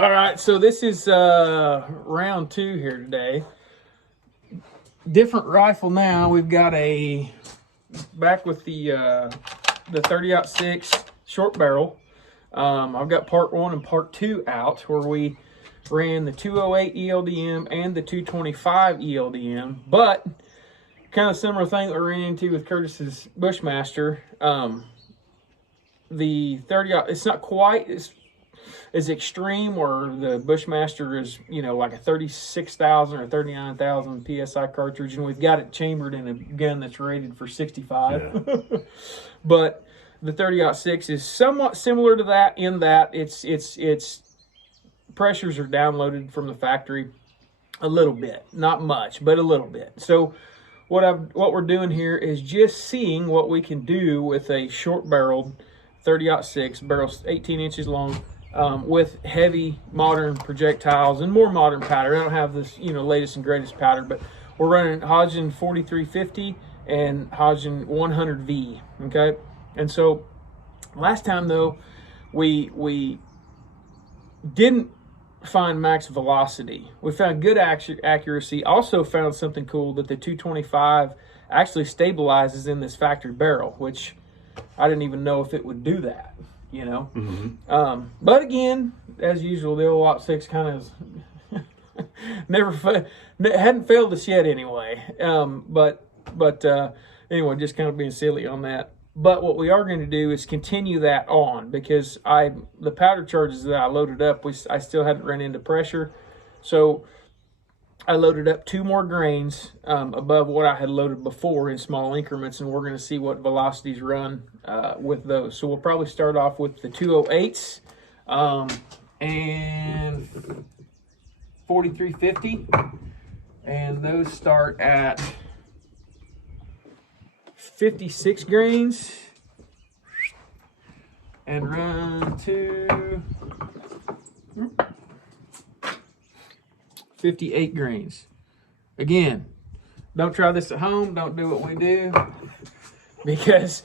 All right, so this is round 2 here today. Different rifle now. We've got a back with the 30-06 short barrel. I've got part 1 and part 2 out where we ran the 208 ELDM and the 225 ELDM, but kind of similar thing that we ran into with Curtis's Bushmaster. The 30, it's not quite as extreme where the Bushmaster is, you know, like a 36,000 or 39,000 PSI cartridge, and we've got it chambered in a gun that's rated for 65. Yeah. But the 30-06 is somewhat similar to that in that its pressures are downloaded from the factory a little bit, not much, but a little bit. So what we're doing here is just seeing what we can do with a short-barreled 30-06 barrel, 18 inches long, with heavy modern projectiles and more modern powder. I don't have this, you know, latest and greatest powder, but we're running Hodgdon 4350 and Hodgdon 100V. Okay, and so last time though, we didn't find max velocity. We found good accuracy. Also found something cool that the 225 actually stabilizes in this factory barrel, which I didn't even know if it would do that, you know. Mm-hmm. But again, as usual, the old Op 6 kind of hadn't failed us yet anyway. But anyway, just kind of being silly on that. But what we are going to do is continue that on, because the powder charges that I loaded up, I still hadn't run into pressure. So I loaded up 2 more grains above what I had loaded before in small increments, and we're going to see what velocities run with those. So we'll probably start off with the 208s and 4350, and those start at 56 grains and run to 58 grains. Again, don't try this at home. Don't do what we do, because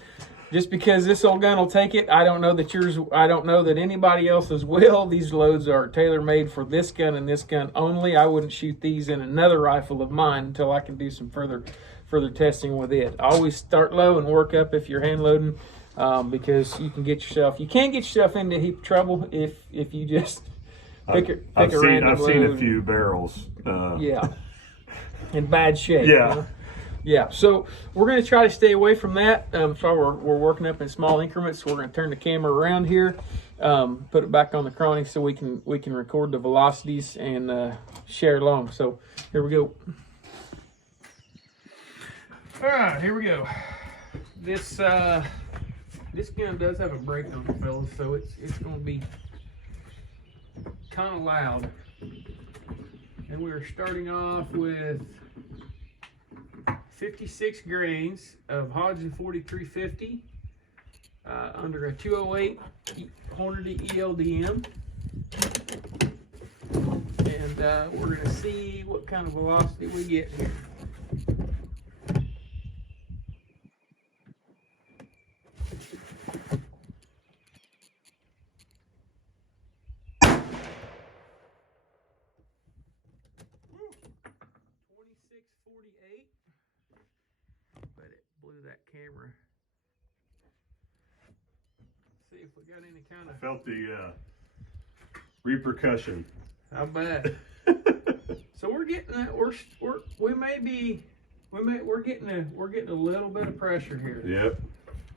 just because this old gun will take it, I don't know that anybody else's will. These loads are tailor-made for this gun and this gun only. I wouldn't shoot these in another rifle of mine until I can do some further testing with it. Always start low and work up if you're hand loading, because you can't get yourself into a heap of trouble if you just pick a random load. I've seen a few barrels. Yeah, in bad shape. Yeah. You know? Yeah, so we're going to try to stay away from that. So we're working up in small increments. So we're going to turn the camera around here, put it back on the Chronic so we can record the velocities and share along. So here we go. All right, here we go. This gun does have a brake on it, fellas, so it's going to be kind of loud. And we're starting off with 56 grains of Hodgdon 4350 under a 208 Hornady ELDM, and we're going to see what kind of velocity we get here. But it blew that camera. Let's see if we got any kind of. I felt the repercussion. I bet. So we're getting that. We're getting a little bit of pressure here. Yep.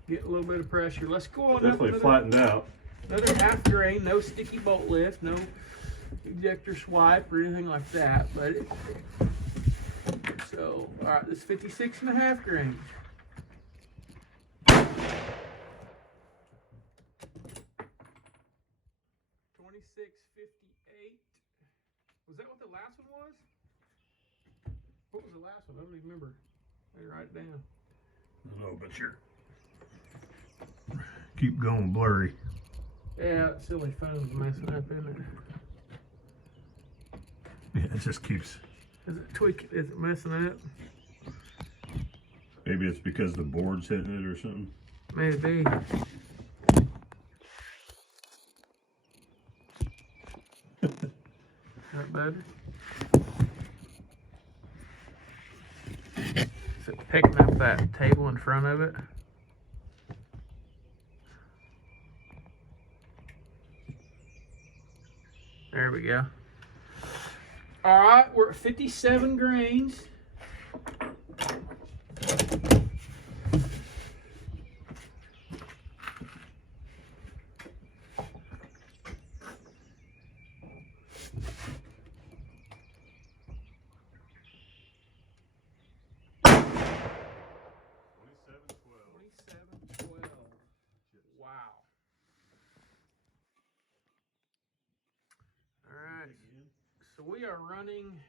Get a little bit of pressure. Let's go on. Definitely flattened out. Another half grain. No sticky bolt lift. No ejector swipe or anything like that. But so, all right, this 56.5 grains. 26.58. Was that what the last one was? What was the last one? I don't even remember. I didn't write it down. I don't know, but you're keep going blurry. Yeah, that silly phone's messing up, isn't it? Yeah, it just keeps. Is it messing up? Maybe it's because the board's hitting it or something. Maybe. That better? Is it picking up that table in front of it? There we go. All right, we're at 57 grains. Wow. All right. So we are running.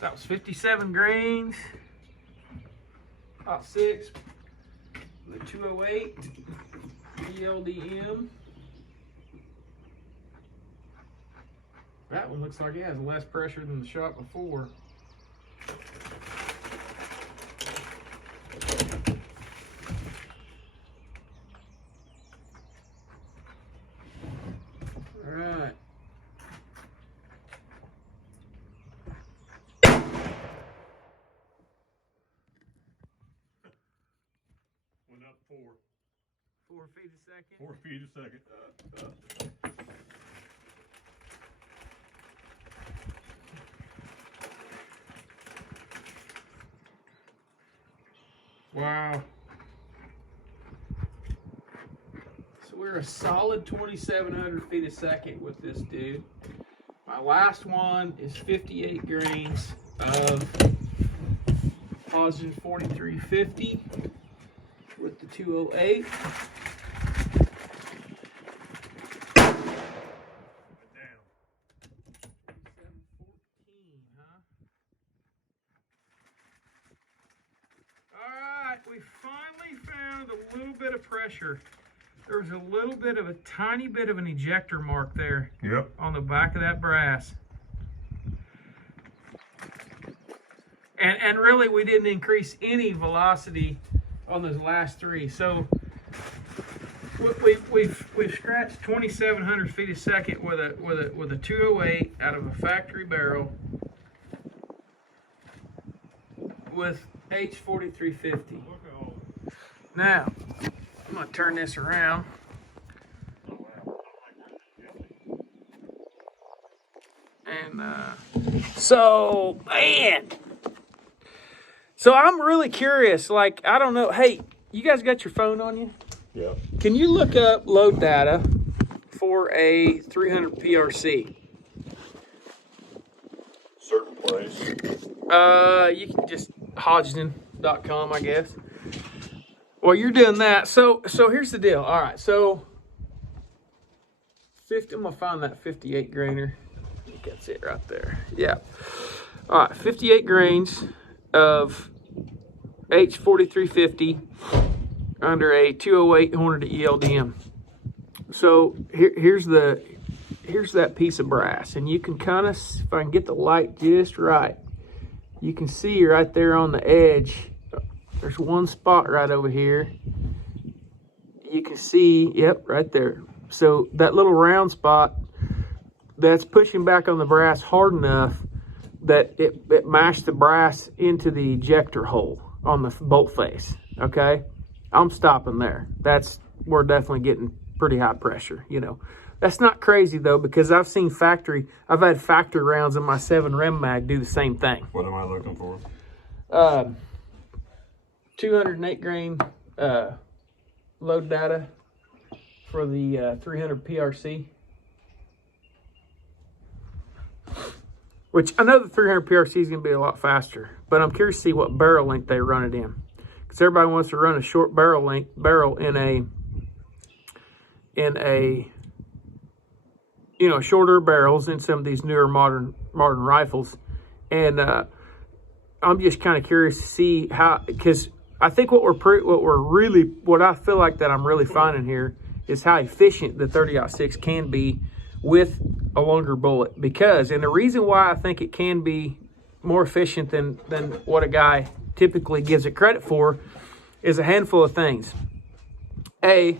That was 57 grains. About 6. The 208 ELDM. That one looks like it has less pressure than the shot before. All right. Went up 4. 4 feet a second. 4 feet a second. Wow. So we're a solid 2,700 feet a second with this dude. My last one is 58 grains of positive 4350 with the 208. We finally found a little bit of pressure. There was a little bit of a tiny bit of an ejector mark there. Yep. On the back of that brass. And really we didn't increase any velocity on those last 3. So we've scratched 2,700 feet a second with a 208 out of a factory barrel with H4350. Now, I'm going to turn this around. And, so, man. So I'm really curious. Like, I don't know. Hey, you guys got your phone on you? Yeah. Can you look up load data for a 300 PRC? Certain place. You can just Hodgdon.com, I guess. Well, you're doing that. So here's the deal. All right, so 50. I'm gonna find that 58 grainer. I think that's it right there. Yeah. All right, 58 grains of H4350 under a 208 Hornady ELDM. So here's that piece of brass, and you can kind of, if I can get the light just right, you can see right there on the edge. There's one spot right over here. You can see, yep, right there. So that little round spot, that's pushing back on the brass hard enough that it mashed the brass into the ejector hole on the bolt face, okay? I'm stopping there. We're definitely getting pretty high pressure, you know. That's not crazy though, because I've had factory rounds in my 7 Rem mag do the same thing. What am I looking for? 208 grain load data for the 300 PRC. Which I know the 300 PRC is going to be a lot faster, but I'm curious to see what barrel length they run it in. Because everybody wants to run a short barrel in a shorter barrels in some of these newer modern rifles. And I'm just kind of curious to see how, because I think what I feel like that I'm really finding here is how efficient the 30-06 can be with a longer bullet. And the reason why I think it can be more efficient than what a guy typically gives it credit for is a handful of things. A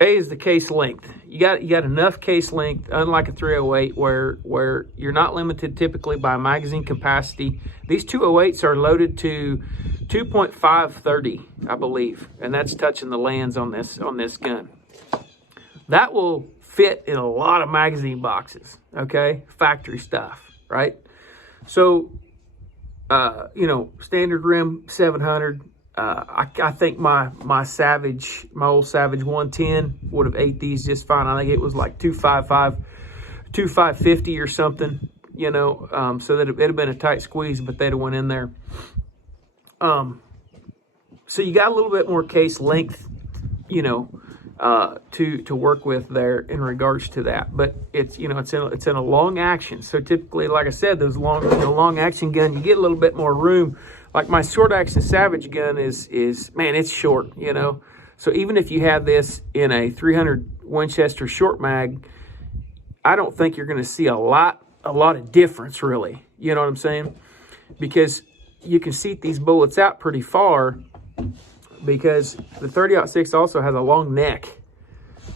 is the case length. You got enough case length, unlike a 308, where you're not limited typically by magazine capacity. These 208s are loaded to 2.530, I believe, and that's touching the lands on this gun. That will fit in a lot of magazine boxes. Okay, factory stuff, right? So, standard rim 700. I think my old Savage 110 would have ate these just fine. I think it was like 255, 2550 or something, so that it'd have been a tight squeeze, but they'd have went in there. So you got a little bit more case length, to work with there in regards to that. But it's in a long action. So typically, like I said, those long action gun, you get a little bit more room. Like my short action Savage gun is it's short, So even if you have this in a 300 Winchester short mag, I don't think you're going to see a lot of difference, really. You know what I'm saying? Because you can seat these bullets out pretty far, because the 30-06 also has a long neck.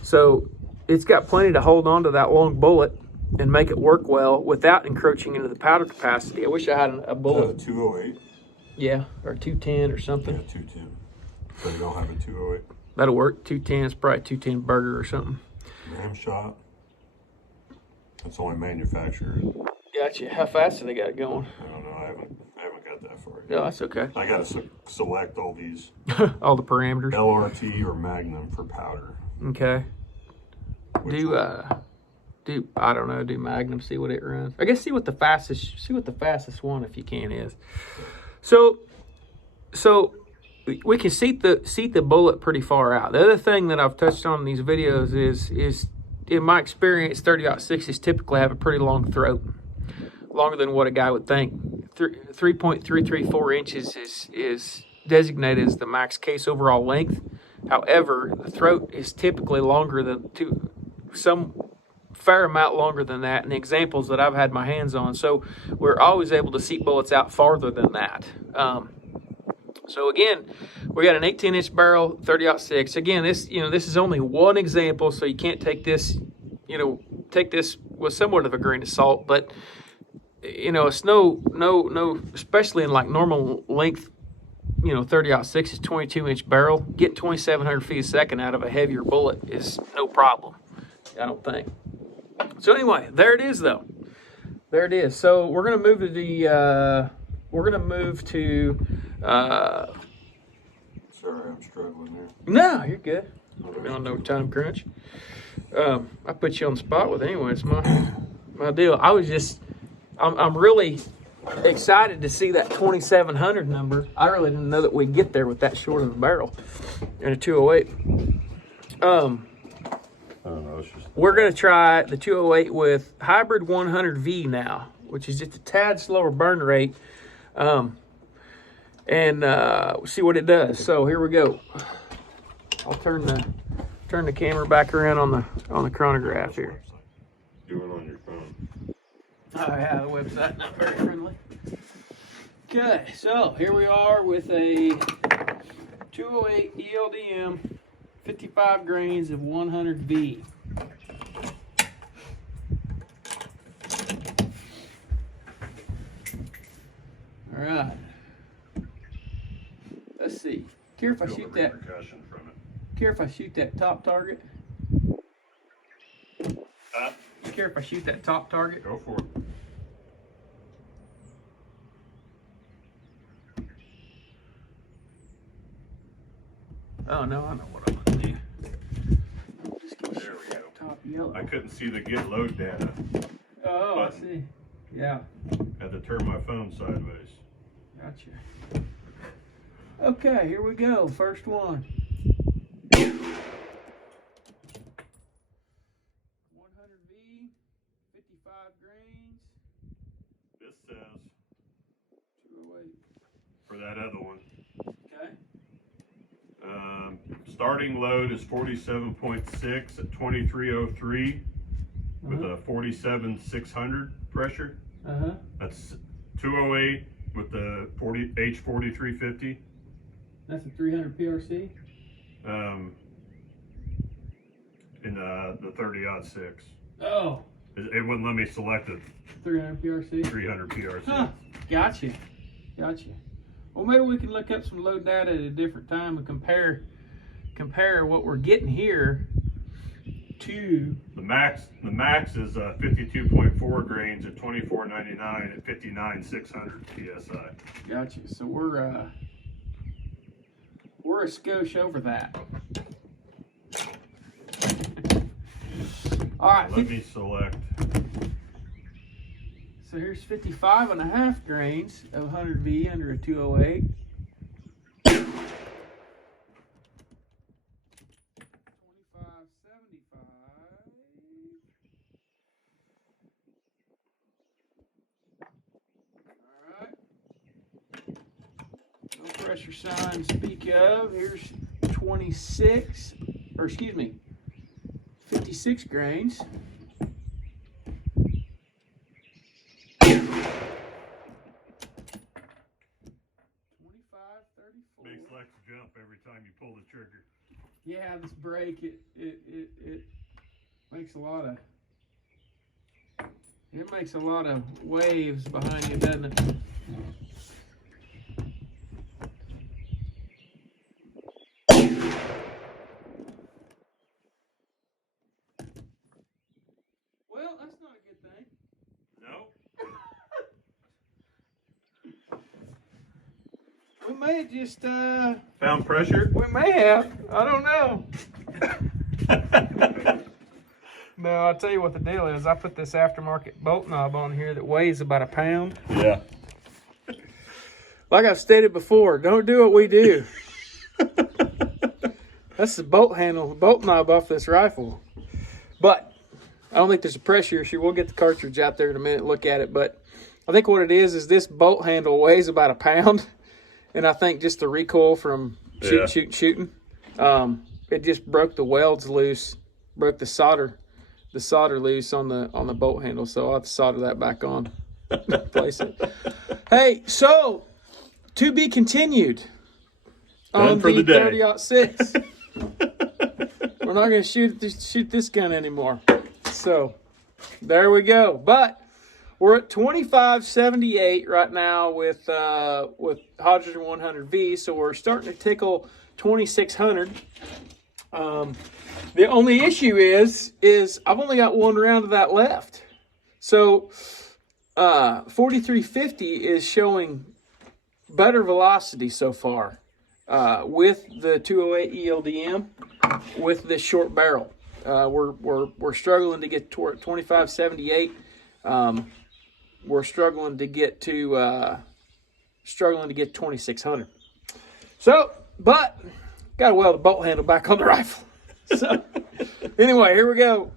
So it's got plenty to hold on to that long bullet and make it work well without encroaching into the powder capacity. I wish I had a bullet. 208. Yeah, or 210 or something. Yeah, 210. So you don't have a 208. That'll work. 210 is probably 210 burger or something. Ram shot. That's only manufactured. Gotcha. How fast do they got it going? I don't know. I haven't got that far yet. No, that's okay. I got to select all these. All the parameters. LRT or Magnum for powder. Okay. Which I don't know. Do Magnum, see what it runs. I guess see what the fastest one, if you can, is. So we can seat the bullet pretty far out. The other thing that I've touched on in these videos is in my experience, 30-06s typically have a pretty long throat, longer than what a guy would think. 3.334 inches is designated as the max case overall length. However, the throat is typically longer than some fair amount longer than that in examples that I've had my hands on. So we're always able to seat bullets out farther than that. So again, we got an 18-inch barrel, 30-06. Again, this is only one example, so you can't take this, take this with somewhat of a grain of salt. But it's no, especially in like normal length, 30-06 is 22-inch barrel. Getting 2,700 feet a second out of a heavier bullet is no problem, I don't think. So anyway, there it is, though. There it is. So we're gonna move to Sorry, I'm struggling here. No, you're good. We don't know time crunch. I put you on the spot with anyway. It's my deal. I'm really excited to see that 2,700 number. I really didn't know that we'd get there with that short of a barrel and a 208. I don't know. It's just We're going to try the 208 with hybrid 100V now, which is just a tad slower burn rate, and see what it does. So here we go. I'll turn the camera back around on the chronograph here. do it on your phone. Oh yeah, the website not very friendly. Okay, so here we are with a 208 ELDM, 55 grains of 100V. All right. Let's see. Care if I shoot that? Repercussion from it. Care if I shoot that top target? Huh? Care if I shoot that top target? Go for it. Oh no, I know what I'm gonna do. Just gonna There shoot we that go. top yellow. I couldn't see the get load data. Oh, I button. see. Yeah, Had to turn my phone sideways. gotcha. Okay, here we go. First one. 100V, 55 grains. This says 208. for that other one. Okay. Starting load is 47.6 at 2303 with a 47,600 per pressure. Uh-huh. That's 208 with the H4350. That's a 300 PRC? In the 30-06. Oh. It wouldn't let me select the 300 PRC? 300 PRC. Huh. Gotcha. Well, maybe we can look up some load data at a different time and compare what we're getting here to The max is 52.4 grains at 24.99 at 59,600 psi. Gotcha. So we're a skosh over that. All right. Let me select. So here's 55.5 grains of 100 V under a 208. 2575. All right. No pressure sign to speak of. Here's 56, or excuse me, 56 grains. 2534. Makes Lex jump every time you pull the trigger. Yeah, this brake it makes a lot of waves behind you, doesn't it? Well, that's not a good thing. No. We may have just Found pressure? we may have. I don't know. No, I'll tell you what the deal is. I put this aftermarket bolt knob on here that weighs about a pound. Yeah. Like I've stated before, don't do what we do. That's the bolt knob off this rifle. But I don't think there's a pressure issue. We'll get the cartridge out there in a minute and look at it. But I think what it is this bolt handle weighs about a pound. And I think just the recoil from shooting. It just broke the welds loose, broke the solder loose on the bolt handle. So I'll have to solder that back on, place it. Hey, so to be continued on the 30-06. We're not going to shoot this gun anymore. So there we go. But we're at 2578 right now with Hodgdon 100V. So we're starting to tickle 2600. The only issue is I've only got one round of that left. So 4350 is showing better velocity so far with the 208 ELDM with this short barrel. We're struggling to get to 2578. We're struggling to get to 2600. So, but got to weld the bolt handle back on the rifle. So, anyway, here we go.